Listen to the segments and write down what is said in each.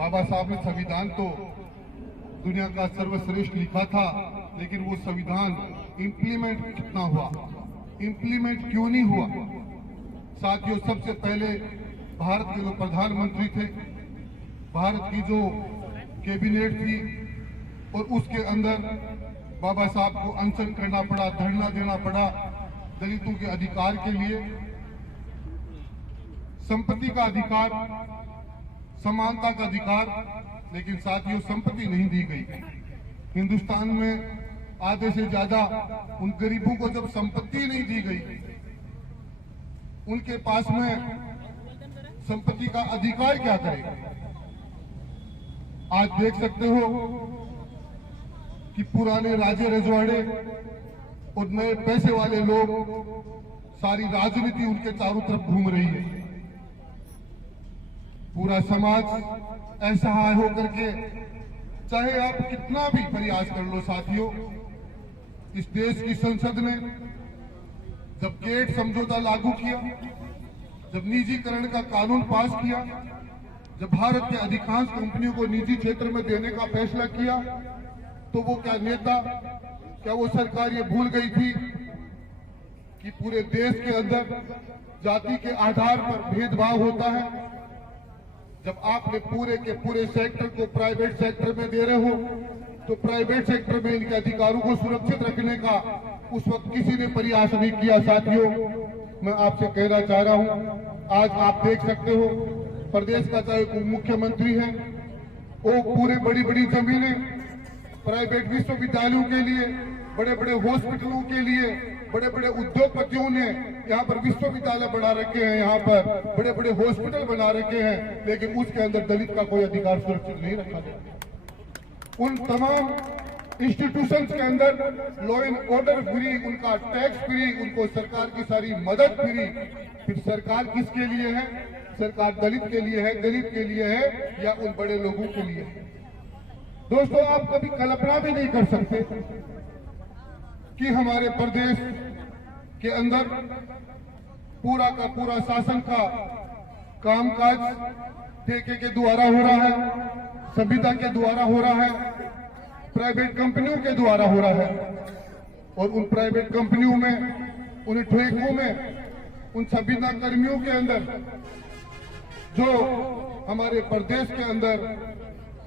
बाबा साहब ने संविधान तो दुनिया का सर्वश्रेष्ठ लिखा था, लेकिन वो संविधान इंप्लीमेंट कितना हुआ, इंप्लीमेंट क्यों नहीं हुआ। साथियों, सबसे पहले भारत के जो प्रधानमंत्री थे, भारत की जो कैबिनेट थी, और उसके अंदर बाबा साहब को अनशन करना पड़ा, धरना देना पड़ा दलितों के अधिकार के लिए, संपत्ति का अधिकार, समानता का अधिकार। लेकिन साथियों, संपत्ति नहीं दी गई। हिंदुस्तान में आधे से ज्यादा उन गरीबों को जब संपत्ति नहीं दी गई, उनके पास में संपत्ति का अधिकार क्या करेगा। आज देख सकते हो कि पुराने राजे रजवाड़े और नए पैसे वाले लोग, सारी राजनीति उनके चारों तरफ घूम रही है। पूरा समाज असहाय होकर के, चाहे आप कितना भी प्रयास कर लो साथियों, इस देश की संसद ने जब गेट समझौता लागू किया, जब निजीकरण का कानून पास किया, जब भारत के अधिकांश कंपनियों को निजी क्षेत्र में देने का फैसला किया, तो वो क्या नेता, क्या वो सरकार ये भूल गई थी कि पूरे देश के अंदर जाति के आधार पर भेदभाव होता है। जब आपने पूरे के पूरे सेक्टर को प्राइवेट सेक्टर में दे रहे हो, तो प्राइवेट सेक्टर में इनके अधिकारों को सुरक्षित रखने का उस वक्त किसी ने प्रयास नहीं किया। साथियों, मैं आपसे कहना चाह रहा हूं, आज आप देख सकते हो प्रदेश का चाहे मुख्यमंत्री है, वो पूरे बड़ी बड़ी जमीनें प्राइवेट विश्वविद्यालयों के लिए, बड़े बड़े हॉस्पिटलों के लिए, बड़े बड़े उद्योगपतियों ने यहाँ पर विश्वविद्यालय बना रखे हैं, यहाँ पर बड़े बड़े हॉस्पिटल बना रखे हैं, लेकिन उसके अंदर दलित का कोई अधिकार सुरक्षित नहीं रखा गया। उन तमाम इंस्टीट्यूशंस के अंदर लॉ एंड ऑर्डर फ्री, उनका टैक्स फ्री, उनको सरकार की सारी मदद फ्री। फिर सरकार किसके लिए है? सरकार दलित के लिए है, गरीब के लिए है, या उन बड़े लोगों के लिए है? दोस्तों, आप कभी कल्पना भी नहीं कर सकते कि हमारे प्रदेश के अंदर पूरा का पूरा शासन का कामकाज ठेके के द्वारा हो रहा है, संविदा के द्वारा हो रहा है, प्राइवेट कंपनियों के द्वारा हो रहा है। और उन प्राइवेट कंपनियों में, उन ठेकों में, उन संविदा कर्मियों के अंदर, जो हमारे प्रदेश के अंदर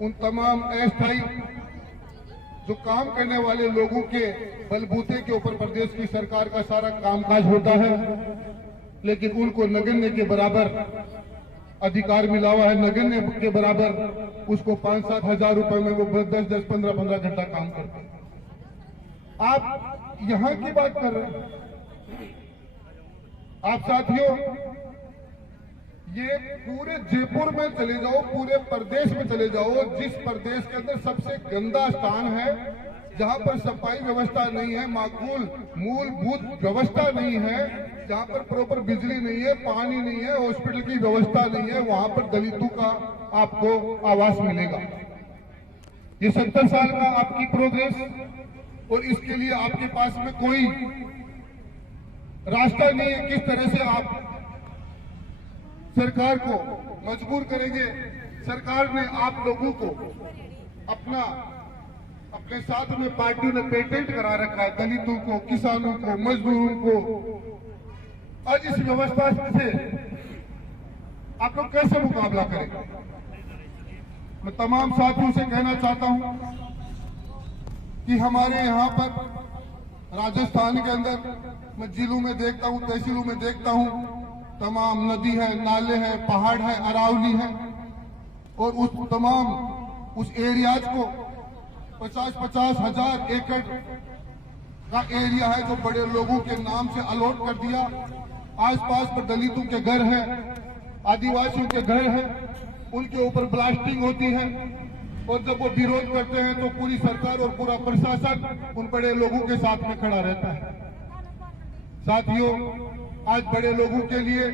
उन तमाम अस्थायी जो काम करने वाले लोगों के बलबूते के ऊपर प्रदेश की सरकार का सारा कामकाज होता है, लेकिन उनको नगण्य के बराबर अधिकार मिला हुआ है, नगण्य के बराबर उसको 5-7 हजार रुपए में वो 10-10, 15-15 घंटा काम करते हैं। आप यहां की बात कर रहे हैं। आप साथियों, ये पूरे जयपुर में चले जाओ, पूरे प्रदेश में चले जाओ, जिस प्रदेश के अंदर सबसे गंदा स्थान है, जहां पर सफाई व्यवस्था नहीं है, माकूल मूलभूत व्यवस्था नहीं है, जहां पर प्रॉपर बिजली नहीं है, पानी नहीं है, हॉस्पिटल की व्यवस्था नहीं है, वहां पर दलितों का आपको आवास मिलेगा। ये 70 साल का आपकी प्रोग्रेस, और इसके लिए आपके पास में कोई रास्ता नहीं है किस तरह से आप सरकार को मजबूर करेंगे। सरकार ने आप लोगों को अपने साथ में पार्टियों ने पेटेंट करा रखा है, दलितों को, किसानों को, मजदूरों को। और इस व्यवस्था से आप लोग कैसे मुकाबला करेंगे? मैं तमाम साथियों से कहना चाहता हूं कि हमारे यहां पर राजस्थान के अंदर मैं जिलों में देखता हूं, तहसीलों में देखता हूं, तमाम नदी है, नाले हैं, पहाड़ है, अरावली है, और उस एरियाज को 50-50 हजार एकड़ का एरिया है जो बड़े लोगों के नाम से अलॉट कर दिया। आसपास पर दलितों के घर हैं, आदिवासियों के घर हैं, उनके ऊपर ब्लास्टिंग होती है, और जब वो विरोध करते हैं तो पूरी सरकार और पूरा प्रशासन उन बड़े लोगों के साथ में खड़ा रहता है। साथियों, आज बड़े लोगों के लिए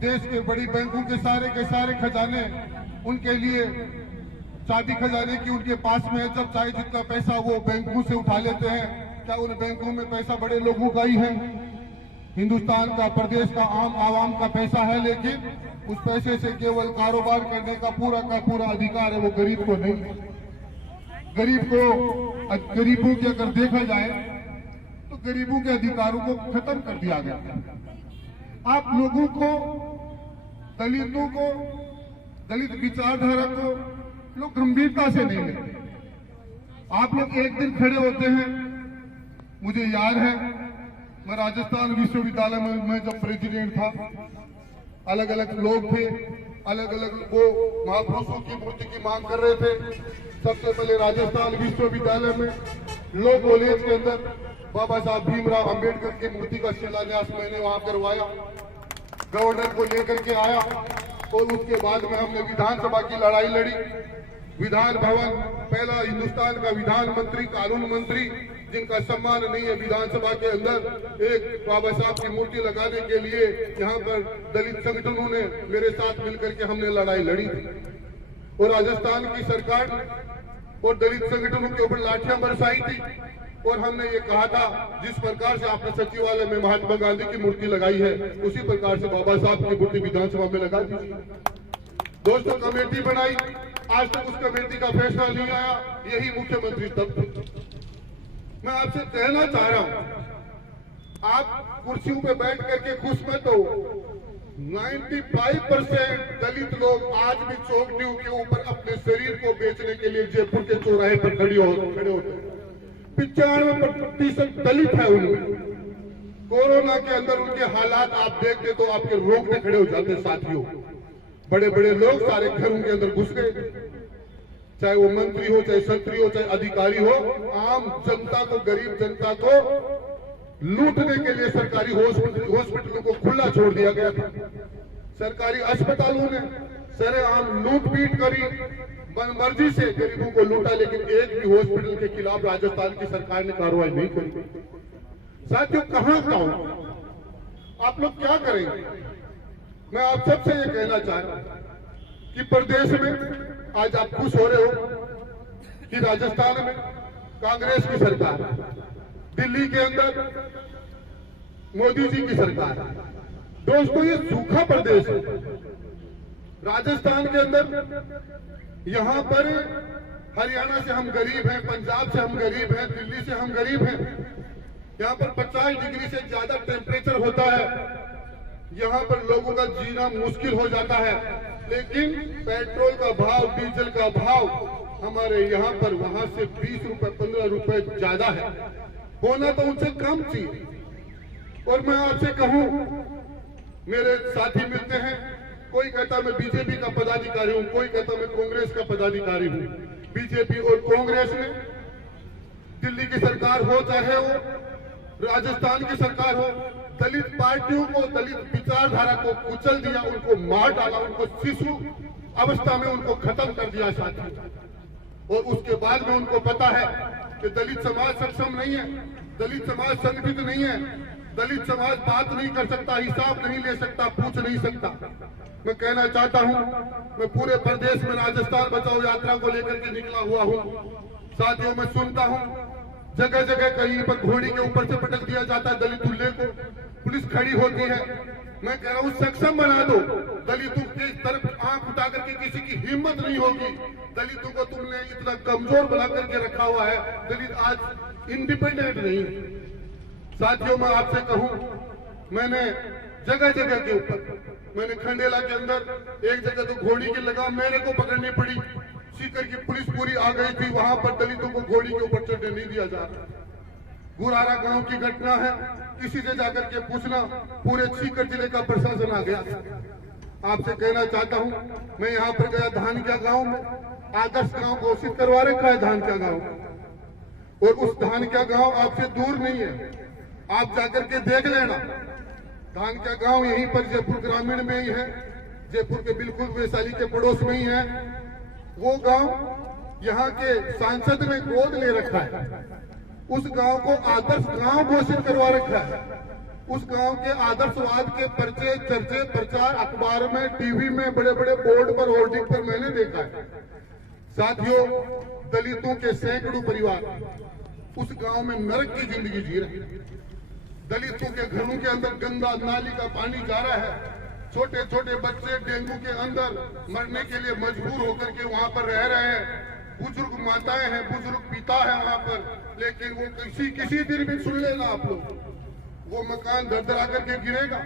देश के बड़ी बैंकों के सारे खजाने उनके लिए चाबी खजाने की उनके पास में है। जब चाहे जितना पैसा वो बैंकों से उठा लेते हैं। क्या उन बैंकों में पैसा बड़े लोगों का ही है? हिंदुस्तान का, प्रदेश का आम आवाम का पैसा है, लेकिन उस पैसे से केवल कारोबार करने का पूरा अधिकार है, वो गरीब को नहीं है। गरीबों के अगर देखा जाए तो गरीबों के अधिकारों को खत्म कर दिया गया। आप लोगों को, दलितों को, दलित विचारधारा को लोग गंभीरता से नहीं लेते। आप लोग एक दिन खड़े होते हैं, मुझे याद है मैं राजस्थान विश्वविद्यालय में जब प्रेसिडेंट था, अलग अलग लोग थे, अलग अलग वो महापुरुषों की मूर्ति की मांग कर रहे थे। सबसे पहले राजस्थान विश्वविद्यालय में लॉ कॉलेज के अंदर बाबा साहब भीमराव अंबेडकर की मूर्ति का शिलान्यास मैंने वहां करवाया, गवर्नर को लेकर के आया, और उसके बाद में हमने विधानसभा की लड़ाई लड़ी। विधान भवन, पहला हिंदुस्तान का विधान मंत्री, कानून मंत्री जिनका सम्मान नहीं है, विधानसभा के अंदर एक बाबा साहब की मूर्ति लगाने के लिए यहाँ पर दलित संगठनों ने मेरे साथ मिलकर के हमने लड़ाई लड़ी थी, और राजस्थान की सरकार और दलित संगठनों के ऊपर लाठियां बरसाई थी, और हमने ये कहा था जिस प्रकार से आपने सचिवालय में महात्मा गांधी की मूर्ति लगाई है, उसी प्रकार से बाबा साहब की मूर्ति विधानसभा में लगा दीजिए। दोस्तों, कमेटी बनाई, आज तक उस कमेटी का फैसला नहीं आया, यही मुख्यमंत्री तब थे। मैं आपसे कहना चाह रहा हूं, आप कुर्सियों पे बैठ करके खुश मत हो। 95% दलित लोग आज भी चौकड़ियों के ऊपर अपने शरीर को बेचने के लिए जयपुर के चौराहे पर खड़े होते हैं। 95% दलित है उनमें। कोरोना के अंदर उनके हालात आप देखते तो आपके रोंगटे खड़े हो जाते साथियों। बड़े बड़े लोग सारे घरों के अंदर घुस गए, चाहे वो मंत्री हो, चाहे संतरी हो, चाहे अधिकारी हो। आम जनता को, गरीब जनता को लूटने के लिए सरकारी हॉस्पिटलों को खुला छोड़ दिया गया था। सरकारी अस्पतालों ने सरेआम लूटपीट करी, मनमर्जी से गरीबों को लूटा, लेकिन एक भी हॉस्पिटल के खिलाफ राजस्थान की सरकार ने कार्रवाई नहीं करी। साथियों, कहां जाऊं, आप लोग क्या करेंगे? मैं आप सबसे ये कहना चाह रहा हूं कि प्रदेश में आज आप खुश हो रहे हो कि राजस्थान में कांग्रेस की सरकार, दिल्ली के अंदर मोदी जी की सरकार। दोस्तों, ये सूखा प्रदेश है। राजस्थान के अंदर यहां पर हरियाणा से हम गरीब हैं, पंजाब से हम गरीब हैं, दिल्ली से हम गरीब हैं। यहां पर 50 डिग्री से ज्यादा टेम्परेचर होता है, यहां पर लोगों का जीना मुश्किल हो जाता है, लेकिन पेट्रोल का भाव, डीजल का भाव हमारे यहां पर वहां से 20 रुपए 15 रुपए ज्यादा है, होना तो उनसे कम चाहिए। और मैं आपसे कहूं, मेरे साथी मिलते हैं, कोई कहता मैं बीजेपी का पदाधिकारी हूं, कोई कहता मैं कांग्रेस का पदाधिकारी हूं। बीजेपी और कांग्रेस ने दिल्ली की सरकार हो, चाहे वो राजस्थान की सरकार हो, दलित पार्टियों को, दलित विचारधारा को कुचल दिया, उनको मार डाला, उनको शिशु अवस्था में उनको खत्म कर दिया साथी। और उसके बाद में उनको पता है कि दलित समाज सक्षम नहीं है, दलित समाज संगठित नहीं है, दलित समाज बात नहीं कर सकता, हिसाब नहीं ले सकता, पूछ नहीं सकता। मैं कहना चाहता हूं, मैं पूरे प्रदेश में राजस्थान बचाओ यात्रा को लेकर के निकला हुआ हूं। साथियों, मैं सुनता हूं जगह जगह कहीं पर घोड़ी के ऊपर से पटक दिया जाता है दलित दूल्हे को, पुलिस खड़ी होती है। मैं कह रहा हूं, सक्षम बना दो, दलितों की तरफ आंख उठा करके किसी की हिम्मत नहीं होगी। दलितों को तुमने इतना कमजोर बना करके रखा हुआ है, दलित आज इंडिपेंडेंट नहीं। साथियों, मैं आपसे कहूं, मैंने जगह जगह के ऊपर, मैंने खंडेला के अंदर एक जगह तो घोड़ी की लगाम मेरे को पकड़नी पड़ी, सीकर की पुलिस पूरी आ गई थी, वहां पर दलितों को घोड़ी के ऊपर चढ़ने नहीं दिया जा रहा। गुरारा गांव की घटना है, किसी से जाकर के पूछना, पूरे सीकर जिले का प्रशासन आ गया। आपसे कहना चाहता हूं, मैं यहां पर गया धानक्या गांव में, आदर्श गांव घोषित करवा रखा है धानक्या गांव, और उस धानक्या गांव आपसे दूर नहीं है, आप जाकर के देख लेना। धानक्या गांव यहीं पर जयपुर ग्रामीण में ही है, जयपुर के बिल्कुल वैशाली के पड़ोस में ही है। वो गांव यहाँ के सांसद ने गोद ले रखा है, उस गांव को आदर्श गांव घोषित करवा रखा है। उस गांव के आदर्शवाद के पर्चे, चर्चे, प्रचार अखबार में, टीवी में, बड़े बड़े बोर्ड पर, होर्डिंग पर मैंने देखा है। साथियों, दलितों के सैकड़ों परिवार उस गांव में नरक की जिंदगी जी रहे हैं। दलितों के घरों के अंदर गंदा नाली का पानी जा रहा है। छोटे छोटे बच्चे डेंगू के अंदर मरने के लिए मजबूर होकर के वहां पर रह रहे हैं। बुजुर्ग माताएं हैं, बुजुर्ग पिता है वहां पर, लेकिन वो किसी दिन भी सुन लेना आप लोग, वो मकान दरदरा करके गिरेगा,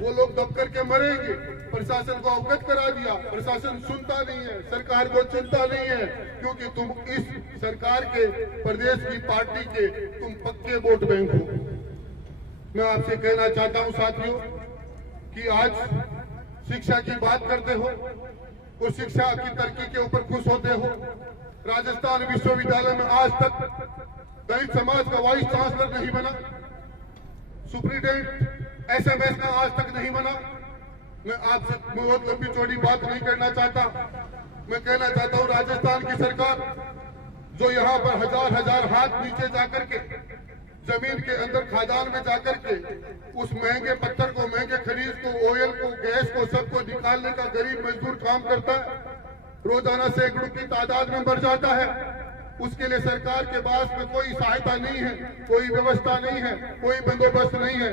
वो लोग दब करके मरेंगे। प्रशासन को अवगत करा दिया, प्रशासन सुनता नहीं है, सरकार को चिंता नहीं है, क्योंकि तुम इस सरकार के प्रदेश की पार्टी के तुम पक्के वोट बैंक हो। मैं आपसे कहना चाहता हूं साथियों कि आज शिक्षा की बात करते हो, उस शिक्षा की तरक्की के ऊपर खुश होते हो। राजस्थान विश्वविद्यालय में आज तक दलित समाज का वाइस चांसलर नहीं बना, सुप्रीटेंडेंट SMS का आज तक नहीं बना। मैं आपसे बहुत लंबी चौड़ी बात नहीं करना चाहता। मैं कहना चाहता हूं राजस्थान की सरकार जो यहाँ पर हजार हजार हाथ नीचे जाकर के जमीन के अंदर खादान में जाकर के उस महंगे पत्थर को, महंगे खनिज को, ऑयल को, गैस को, सबको निकालने का गरीब मजदूर काम करता है, रोजाना सैकड़ों की तादाद में बढ़ जाता है। उसके लिए सरकार के पास में कोई सहायता नहीं है, कोई व्यवस्था नहीं है, कोई बंदोबस्त नहीं है।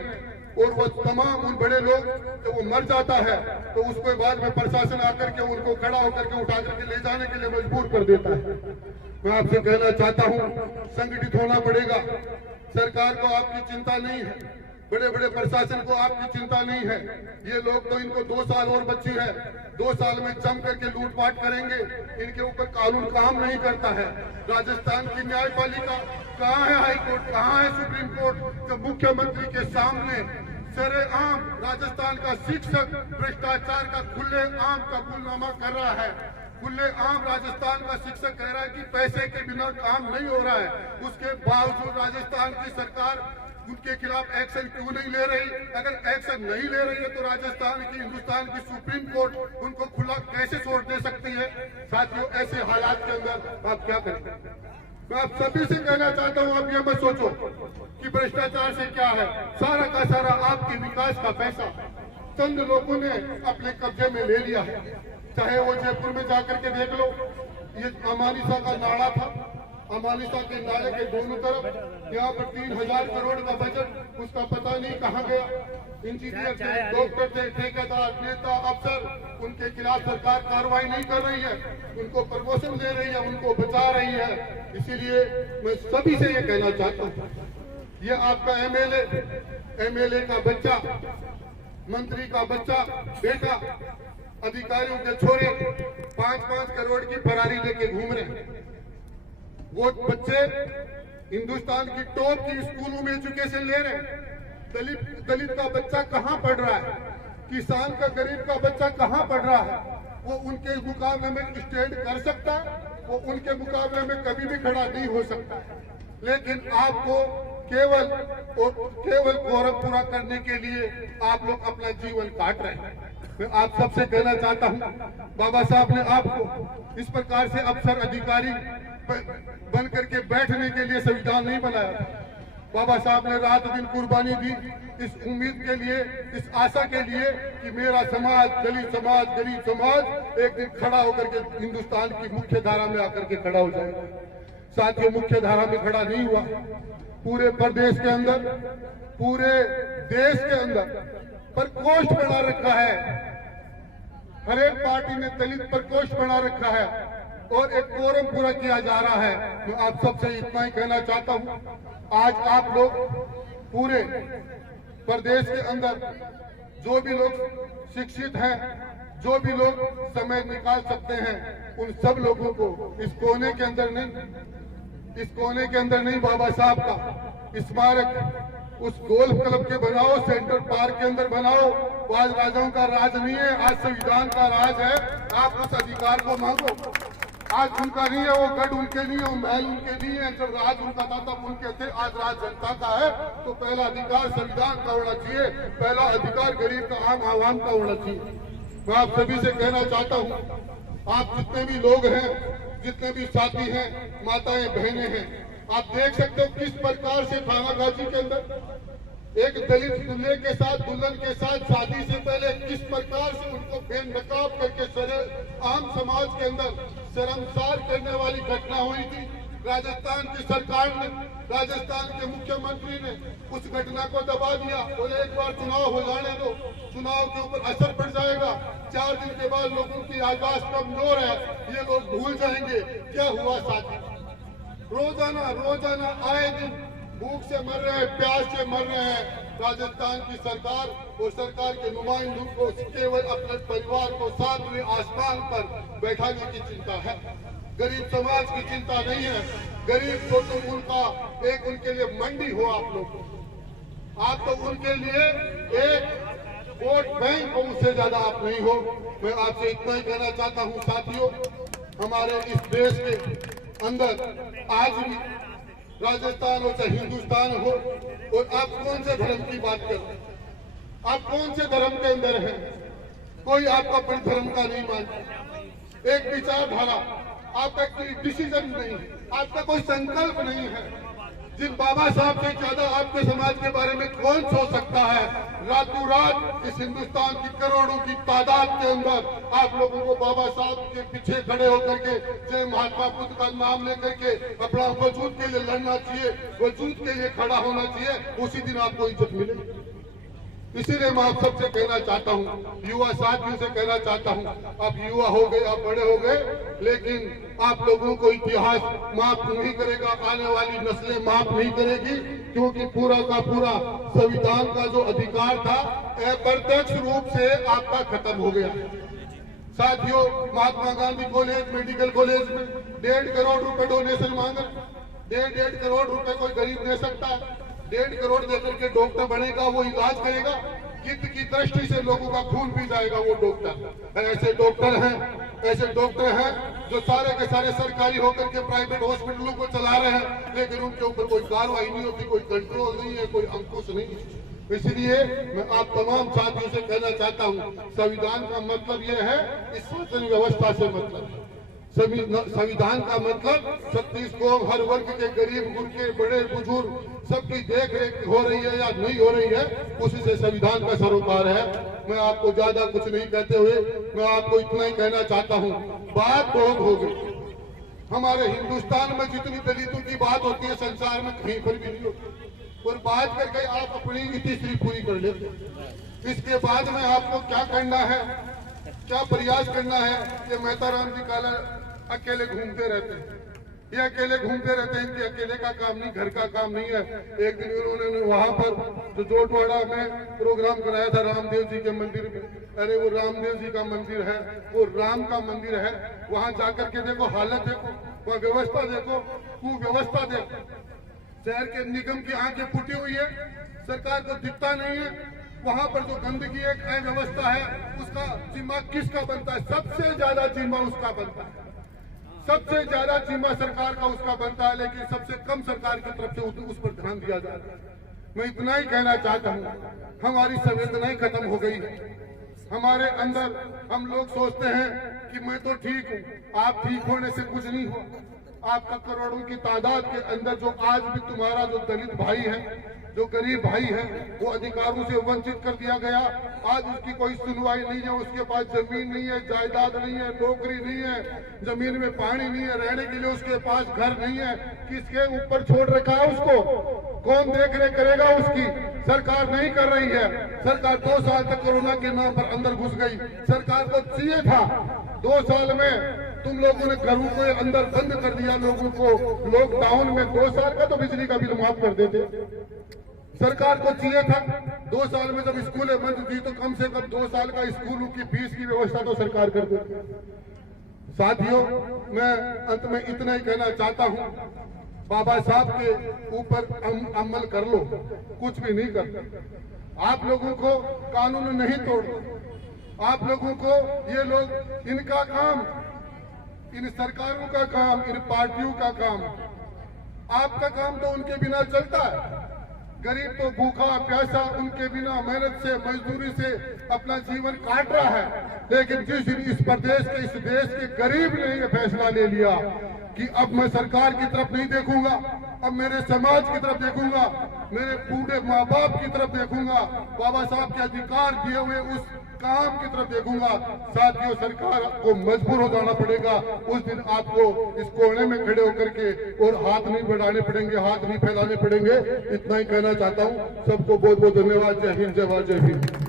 और वो तमाम उन बड़े लोग जब वो मर जाता है तो उसके बाद में प्रशासन आकर के उनको खड़ा होकर के उठा करके ले जाने के लिए मजबूर कर देता है। मैं आपसे कहना चाहता हूं संगठित होना पड़ेगा। सरकार को आपकी चिंता नहीं है, बड़े बड़े प्रशासन को आपकी चिंता नहीं है। ये लोग तो इनको 2 साल और बची है, 2 साल में जम करके लूटपाट करेंगे। इनके ऊपर कानून काम नहीं करता है। राजस्थान की न्यायपालिका कहाँ है? हाईकोर्ट कहाँ है? सुप्रीम कोर्ट जो मुख्यमंत्री के सामने सरेआम राजस्थान का शिक्षक भ्रष्टाचार का खुलेआम कबूलनामा कर रहा है। खुलेआम राजस्थान का शिक्षक कह रहा है कि पैसे के बिना काम नहीं हो रहा है। उसके बावजूद राजस्थान की सरकार उनके खिलाफ एक्शन क्यों नहीं ले रही? अगर एक्शन नहीं ले रही है तो राजस्थान की, हिंदुस्तान की सुप्रीम कोर्ट उनको खुला कैसे छोड़ दे सकती है? साथियों, ऐसे हालात के अंदर आप क्या करें? मैं आप सभी से कहना चाहता हूं, आप ये मत सोचो कि भ्रष्टाचार से क्या है। सारा का सारा आपके विकास का पैसा चंद लोगों ने अपने कब्जे में ले लिया है। चाहे वो जयपुर में जाकर के देख लो, ये अमानिसा का नाला था, अमानिसा के नाले के दोनों तरफ यहाँ पर 3000 करोड़ का बजट, उसका पता नहीं कहाँ गया। इंजीनियर थे, डॉक्टर थे, ठेकेदार, नेता, अफसर, उनके खिलाफ सरकार कार्रवाई नहीं कर रही है, उनको प्रमोशन दे रही है, उनको बचा रही है। इसीलिए मैं सभी से ये कहना चाहता हूँ, ये आपका एमएलए का बच्चा, मंत्री का बच्चा, बेटा, अधिकारियों के छोरे 5-5 करोड़ की फरारी लेके घूम रहे हैं। वो बच्चे हिंदुस्तान की टॉप की स्कूलों में एजुकेशन ले रहे हैं। दलित का बच्चा कहाँ पढ़ रहा है? किसान का, गरीब का बच्चा कहाँ पढ़ रहा है? वो उनके मुकाबले में स्टैंड कर सकता है? वो उनके मुकाबले में कभी भी खड़ा नहीं हो सकता है। लेकिन आपको केवल गौरव पूरा करने के लिए आप लोग अपना जीवन काट रहे हैं। मैं आप सबसे कहना चाहता हूं, बाबा साहब ने आपको इस प्रकार से अफसर अधिकारी बन करके बैठने के लिए संविधान नहीं बनाया। बाबा साहब ने रात दिन कुर्बानी दी इस उम्मीद के लिए, इस आशा के लिए कि मेरा समाज, दलित समाज, गरीब समाज एक दिन खड़ा होकर के हिंदुस्तान की मुख्य धारा में आकर के खड़ा हो जाएगा। साथियों, मुख्य धारा में खड़ा नहीं हुआ। पूरे प्रदेश के अंदर, पूरे देश के अंदर प्रकोष्ठ बना रखा है। हर एक पार्टी ने दलित प्रकोष्ठ बना रखा है और एक कोरम पूरा किया जा रहा है। मैं आप सबसे इतना ही कहना चाहता हूं, आज आप लोग पूरे प्रदेश के अंदर जो भी लोग शिक्षित हैं, जो भी लोग समय निकाल सकते हैं, उन सब लोगों को इस कोने के अंदर नहीं बाबा साहब का स्मारक उस गोल्फ क्लब के बनाओ, सेंट्रल पार्क के अंदर बनाओ। वो आज राजाओं का राज नहीं है, आज संविधान का राज है। आप उस अधिकार को मांगो। आज उनका नहीं है, वो गढ़ उनके नहीं है, वो महल उनके नहीं है। जब राज उनका था तब उनके थे, आज राज जनता का है। तो पहला अधिकार संविधान का होना चाहिए, पहला अधिकार गरीब का, आम आवाम का होना चाहिए। मैं आप सभी से कहना चाहता हूँ, आप जितने भी लोग हैं, जितने भी साथी हैं, माताएं, बहनें हैं, आप देख सकते हो किस प्रकार से थानागाजी के अंदर एक दलित दूल्हे के साथ, दुल्हन के साथ शादी से पहले किस प्रकार से उनको बेनकाब करके आम समाज के अंदर शर्मसार करने वाली घटना हुई थी। राजस्थान की सरकार ने, राजस्थान के मुख्यमंत्री ने उस घटना को दबा दिया और एक बार चुनाव हो जाने दो, चुनाव के ऊपर असर पड़ जाएगा। 4 दिन के बाद लोगों की याददाश्त कमजोर है, ये लोग भूल जाएंगे क्या हुआ साथी। रोजाना आए दिन भूख से मर रहे हैं, प्यास से मर रहे हैं। राजस्थान की सरकार और सरकार के नुमाइंदों को केवल अपने परिवार को सातवें आसमान पर बैठाने की चिंता है, गरीब समाज की चिंता नहीं है। गरीब तो तुम उनके लिए मंडी हो आप लोग, आप तो उनके लिए एक वोट बैंक हो, उससे ज्यादा आप नहीं हो। मैं आपसे इतना ही कहना चाहता हूं साथियों, हमारे इस देश के अंदर आज भी राजस्थान हो चाहे हिंदुस्तान हो, और आप कौन से धर्म की बात कर रहे हैं, आप कौन से धर्म के अंदर हैं? कोई आपका अपने धर्म का नहीं मानता, एक विचारधारा, आपका कोई डिसीजन नहीं है, आपका कोई संकल्प नहीं है। जिन बाबा साहब से ज्यादा आपके समाज के बारे में कौन सोच सकता है? रातों रात इस हिंदुस्तान की करोड़ों की तादाद के अंदर आप लोगों को बाबा साहब के पीछे खड़े होकर के जय महात्मा बुद्ध का नाम लेकर के अपना वजूद के लिए लड़ना चाहिए, वजूद के लिए खड़ा होना चाहिए, उसी दिन आपको इज्जत मिलेगी। इसीलिए मैं आप सबसे कहना चाहता हूं, युवा साथियों से कहना चाहता हूं, आप युवा हो गए, आप बड़े हो गए, लेकिन आप लोगों को इतिहास माफ नहीं करेगा, आने वाली नस्लें माफ नहीं करेगी, क्योंकि पूरा का पूरा संविधान का जो अधिकार था अप्रत्यक्ष रूप से आपका खत्म हो गया। साथियों, Mahatma Gandhi college, medical college में 1.5 करोड़ रुपए डोनेशन मांग रहे, 1.5 करोड़ रुपए कोई गरीब दे सकता है? 1.5 करोड़ देकर के डॉक्टर बनेगा, वो इलाज करेगा? हित की दृष्टि से लोगों का खून पी जाएगा वो डॉक्टर। ऐसे डॉक्टर हैं जो सारे के सारे सरकारी होकर के प्राइवेट हॉस्पिटलों को चला रहे हैं, लेकिन उनके ऊपर कोई कार्रवाई नहीं होती, कोई कंट्रोल नहीं है, कोई अंकुश नहीं है। इसलिए मैं आप तमाम साथियों से कहना चाहता हूं, संविधान का मतलब यह है, इस शासन व्यवस्था से मतलब है। संविधान का मतलब 36 कौम, हर वर्ग के गरीब, गुरके, बड़े बुजुर्ग सबकी देख रेख हो रही है या नहीं हो रही है, उसी से संविधान का सरोकार है। मैं आपको ज्यादा कुछ नहीं कहते हुए मैं आपको इतना ही कहना चाहता हूं, बात बहुत हो गई। हमारे हिंदुस्तान में जितनी दलितों की बात होती है संसार में कहीं पर भी नहीं होती, और बात करके आप अपनी इतिश्री पूरी कर लेते। इसके बाद में आपको क्या करना है, क्या प्रयास करना है? ये मेहता राम जी काला अकेले घूमते रहते हैं, ये अकेले घूमते रहते हैं, इनके अकेले का काम नहीं, घर का काम नहीं है। एक दिन उन्होंने वहां पर जो जोटवाड़ा में प्रोग्राम कराया था रामदेव जी के मंदिर में, अरे वो रामदेव जी का मंदिर है, वो राम का मंदिर है, वहां जाकर के देखो, हालत देखो, वह व्यवस्था देखो, कुव्यवस्था देखो। शहर के निगम की आंखें फूटी हुई है, सरकार को दिखता नहीं है। वहां पर जो गंदगी एक अव्यवस्था है, उसका जिम्मा किसका बनता है? सबसे ज्यादा जिम्मा उसका बनता है, सबसे ज्यादा जिम्मा सरकार का उसका बनता है, लेकिन सबसे कम सरकार की तरफ से उस पर ध्यान दिया जाता है। मैं इतना ही कहना चाहता हूँ, हमारी संवेदनाएं खत्म हो गई है। हमारे अंदर हम लोग सोचते हैं कि मैं तो ठीक हूँ, आप ठीक होने से कुछ नहीं हो। आपका करोड़ों की तादाद के अंदर जो आज भी तुम्हारा जो दलित भाई है, जो गरीब भाई है, वो अधिकारों से वंचित कर दिया गया। आज उसकी कोई सुनवाई नहीं है, उसके पास जमीन नहीं है, जायदाद नहीं है, नौकरी नहीं है, जमीन में पानी नहीं है, रहने के लिए उसके पास घर नहीं है। किसके ऊपर छोड़ रखा है उसको? कौन देख रेख करेगा उसकी? सरकार नहीं कर रही है। सरकार 2 साल तक कोरोना के नाम पर अंदर घुस गई। सरकार को चाहिए था 2 साल में तुम लोगों ने घरों को अंदर बंद कर दिया, लोगों को लॉकडाउन में 2 साल का तो बिजली का बिल माफ कर देते। सरकार को चाहिए था 2 साल में जब स्कूलें बंद थी तो कम से कम 2 साल का स्कूलों की फीस की व्यवस्था तो सरकार कर देती। साथियों, मैं अंत में इतना ही कहना चाहता हूं, बाबा साहब के ऊपर अमल कर लो, कुछ भी नहीं कर। आप लोगों को कानून नहीं तोड़ना, आप लोगों को ये लोग, इनका काम, इन सरकारों का काम, इन पार्टियों का काम, आपका काम तो उनके बिना चलता है। गरीब तो भूखा प्यासा उनके बिना मेहनत से, मजदूरी से अपना जीवन काट रहा है। लेकिन जिस दिन इस प्रदेश के, इस देश के गरीब ने यह फैसला ले लिया कि अब मैं सरकार की तरफ नहीं देखूंगा, अब मेरे समाज की तरफ देखूंगा, मेरे बूढ़े माँ बाप की तरफ देखूंगा, बाबा साहब के अधिकार दिए हुए उस काम की तरफ देखूंगा। साथियों, सरकार को मजबूर हो जाना पड़ेगा। उस दिन आपको इस कोने में खड़े होकर के और हाथ नहीं बढ़ाने पड़ेंगे, हाथ नहीं फैलाने पड़ेंगे। इतना ही कहना चाहता हूं। सबको बहुत बहुत धन्यवाद। जय हिंद, जय भारत, जय भीम।